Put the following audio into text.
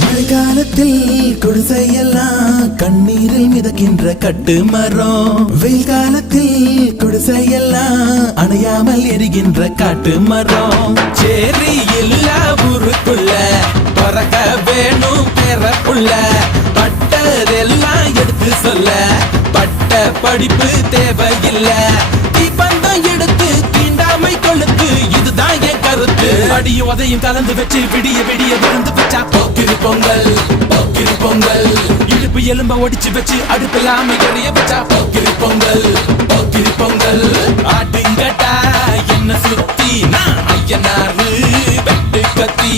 மழைக்காலத்தில் குடிசையெல்லாம் கண்ணீரில் மிதக்கின்ற கட்டு மரம், வெயில் காலத்தில் குடிசையெல்லாம் அணையாமல் எரிகின்ற காட்டு மரம். சேரி இல்லா ஊருக்குள்ள பறக்க வேணும் பிறப்புள்ள, பட்டதெல்லாம் எடுத்து சொல்ல பட்ட படிப்பு தேவையில்லை. தீபந்தம் எடுத்து தீண்டாமை கொளுத்து, இதுதான் என் கருத்து. அடியும் உதையும் கலந்து வச்சு விடிய விடிய விழுந்து வச்சா போக்கிரி பொங்கல், போக்கிரி பொங்கல். இடுப்பு எலும்ப ஒடிச்சு வச்சு அடுப்பில்லாம எரிய வச்சா போக்கிரி பொங்கல், போக்கிரி பொங்கல். ஆட்டுங்கட்டா என்ன சுத்தி நான் ஐயனாரு வெட்டு கத்தி.